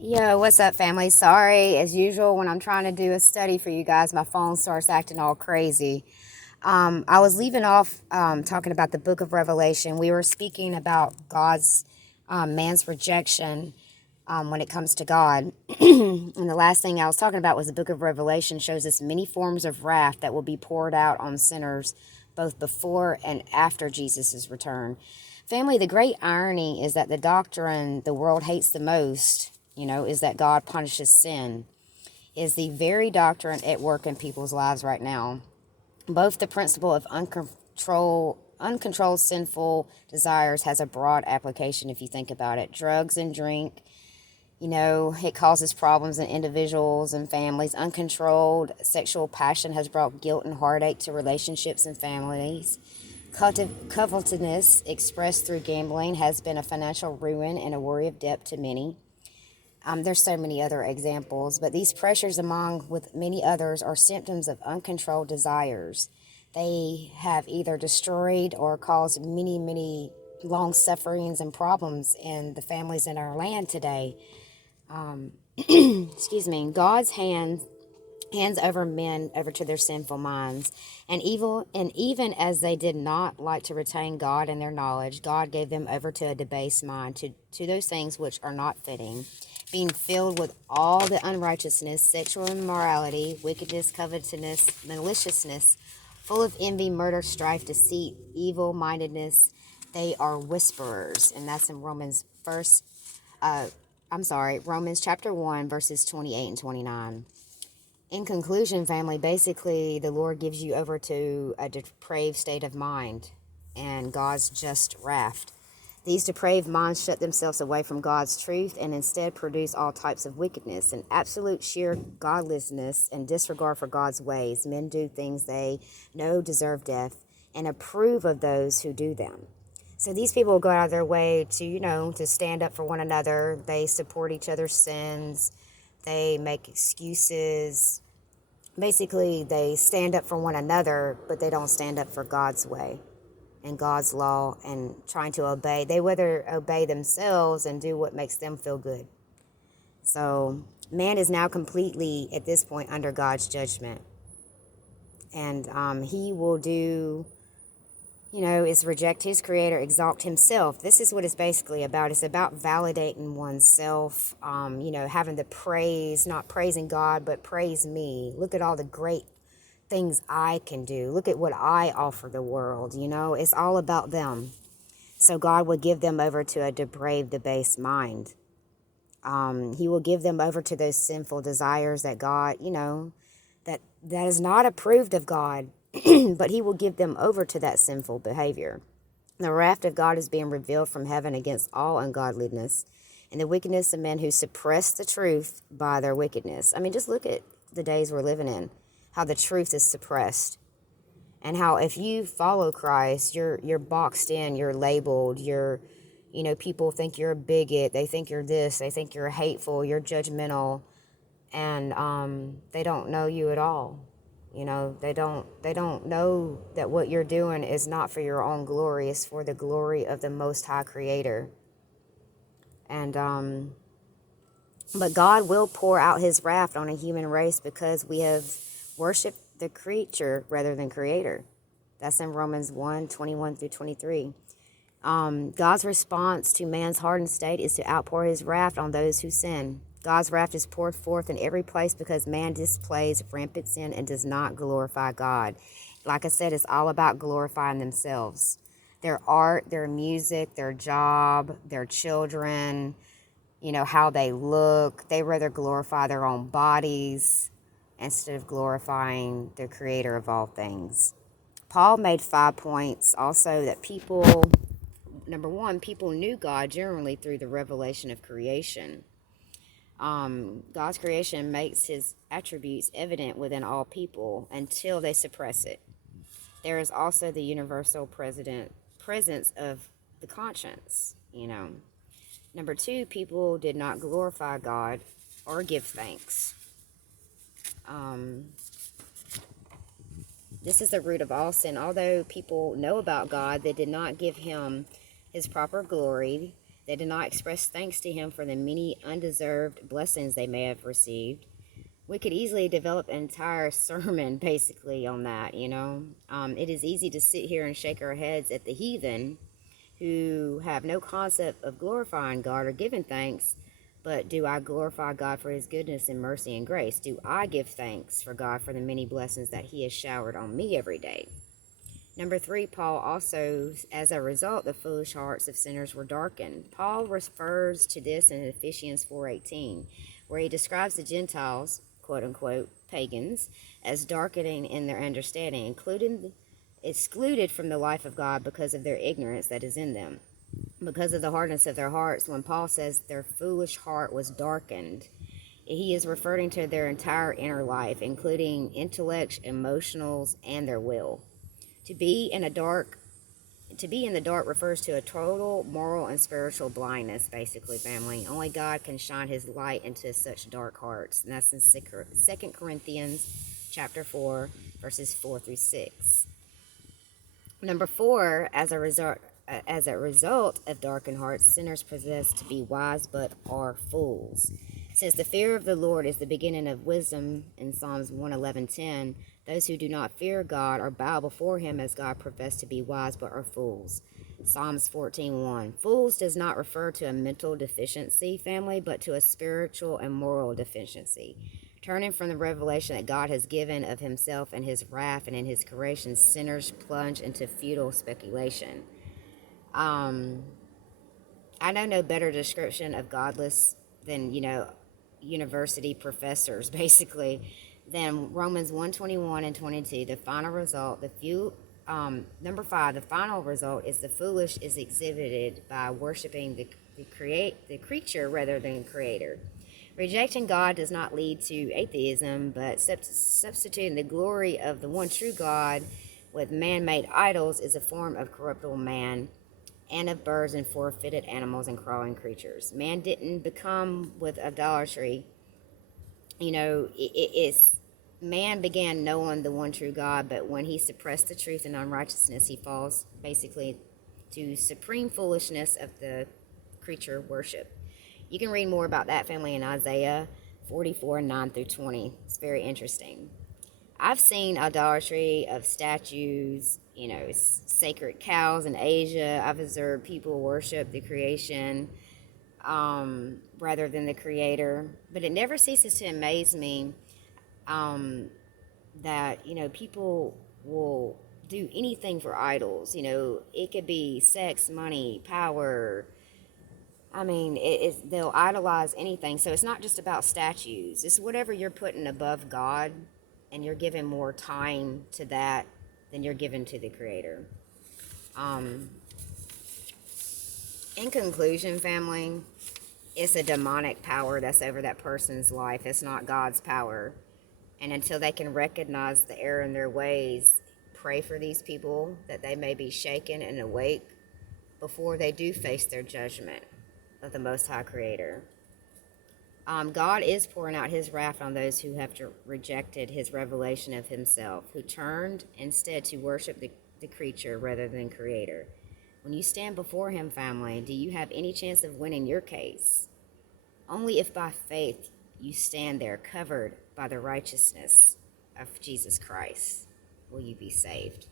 Yo, what's up, family? Sorry, as usual, when I'm trying to do a study for you guys, my phone starts acting all crazy. I was leaving off talking about the book of Revelation. We were speaking about God's, man's rejection when it comes to God. And the last thing I was talking about was the book of Revelation shows us many forms of wrath that will be poured out on sinners both before and after Jesus' return. Family, the great irony is that the doctrine the world hates the most, is that God punishes sin, is the very doctrine at work in people's lives right now. Both the principle of uncontrolled sinful desires has a broad application if you think about it. Drugs and drink, it causes problems in individuals and families. Uncontrolled sexual passion has brought guilt and heartache to relationships and families. Covetousness, expressed through gambling, has been a financial ruin and a worry of debt to many. There's so many other examples, but these pressures, among with many others, are symptoms of uncontrolled desires. They have either destroyed or caused many, many long sufferings and problems in the families in our land today. Excuse me. God's hands over men over to their sinful minds, and evil, and even as they did not like to retain God in their knowledge, God gave them over to a debased mind, to those things which are not fitting, being filled with all the unrighteousness, sexual immorality, wickedness, covetousness, maliciousness, full of envy, murder, strife, deceit, evil mindedness. They are whisperers, and that's in Romans chapter 1, verses 28 and 29. In conclusion, family, basically the Lord gives you over to a depraved state of mind and God's just wrath. These depraved minds shut themselves away from God's truth and instead produce all types of wickedness and absolute sheer godlessness and disregard for God's ways. Men do things they know deserve death and approve of those who do them. So these people go out of their way to stand up for one another. They support each other's sins. They make excuses. Basically, they stand up for one another, but they don't stand up for God's way and God's law and trying to obey. They rather obey themselves and do what makes them feel good. So man is now completely, at this point, under God's judgment. And he will do, is reject his creator, exalt himself. This is what it's basically about. It's about validating oneself, having the praise, not praising God, but praise me. Look at all the great things I can do. Look at what I offer the world. It's all about them. So God will give them over to a depraved, debased mind. He will give them over to those sinful desires that God, that is not approved of God, but he will give them over to that sinful behavior. The wrath of God is being revealed from heaven against all ungodliness and the wickedness of men who suppress the truth by their wickedness. I mean, just look at the days we're living in, how the truth is suppressed, and how if you follow Christ, you're boxed in, you're labeled, people think you're a bigot, they think you're this, they think you're hateful, you're judgmental, and they don't know you at all. They don't know that what you're doing is not for your own glory, it's for the glory of the Most High Creator. And but God will pour out his wrath on a human race because we have worshiped the creature rather than creator. That's in Romans 1:21 through 23. God's response to man's hardened state is to outpour his wrath on those who sin. God's wrath is poured forth in every place because man displays rampant sin and does not glorify God. Like I said, it's all about glorifying themselves. Their art, their music, their job, their children, how they look. They rather glorify their own bodies instead of glorifying the creator of all things. Paul made 5 points also that number one, people knew God generally through the revelation of creation. God's creation makes his attributes evident within all people until they suppress it. There is also the universal presence of the conscience. Number two, people did not glorify God or give thanks. This is the root of all sin. Although people know about God, they did not give him his proper glory. They did not express thanks to him for the many undeserved blessings they may have received. We could easily develop an entire sermon basically on that, you know. It is easy to sit here and shake our heads at the heathen who have no concept of glorifying God or giving thanks. But do I glorify God for his goodness and mercy and grace? Do I give thanks for God for the many blessings that he has showered on me every day? Number 3, Paul also, as a result, the foolish hearts of sinners were darkened. Paul refers to this in Ephesians 4:18, where he describes the Gentiles, quote-unquote, pagans, as darkening in their understanding, excluded from the life of God because of their ignorance that is in them. Because of the hardness of their hearts, when Paul says their foolish heart was darkened, he is referring to their entire inner life, including intellect, emotionals, and their will. To be in the dark refers to a total moral and spiritual blindness, basically, family. Only God can shine his light into such dark hearts. And that's in 2 Corinthians chapter 4, verses 4 through 6. Number 4, as a result of darkened hearts, sinners possess to be wise but are fools. Since the fear of the Lord is the beginning of wisdom in Psalms 111:10, those who do not fear God or bow before him as God profess to be wise but are fools. Psalms 14:1. Fools does not refer to a mental deficiency, family, but to a spiritual and moral deficiency. Turning from the revelation that God has given of himself and his wrath and in his creation, sinners plunge into futile speculation. I know no better description of godless than, university professors, basically, than Romans 1:21 and 22. The final result, number 5, the final result is the foolish is exhibited by worshiping the creature rather than creator. Rejecting God does not lead to atheism, but substituting the glory of the one true God with man-made idols is a form of corruptible man and of birds and four-footed animals and crawling creatures. Man didn't become with idolatry. Man began knowing the one true God, but when he suppressed the truth and unrighteousness, he falls basically to supreme foolishness of the creature worship. You can read more about that, family, in Isaiah 44, 9 through 20. It's very interesting. I've seen idolatry of statues, sacred cows in Asia. I've observed people worship the creation rather than the creator. But it never ceases to amaze me that, people will do anything for idols. It could be sex, money, power. I mean, they'll idolize anything. So it's not just about statues. It's whatever you're putting above God, and you're giving more time to that than you're giving to the Creator. In conclusion, family, it's a demonic power that's over that person's life. It's not God's power. And until they can recognize the error in their ways, pray for these people that they may be shaken and awake before they do face their judgment of the Most High Creator. God is pouring out his wrath on those who have rejected his revelation of himself, who turned instead to worship the creature rather than Creator. When you stand before him, family, do you have any chance of winning your case? Only if by faith you stand there covered by the righteousness of Jesus Christ will you be saved.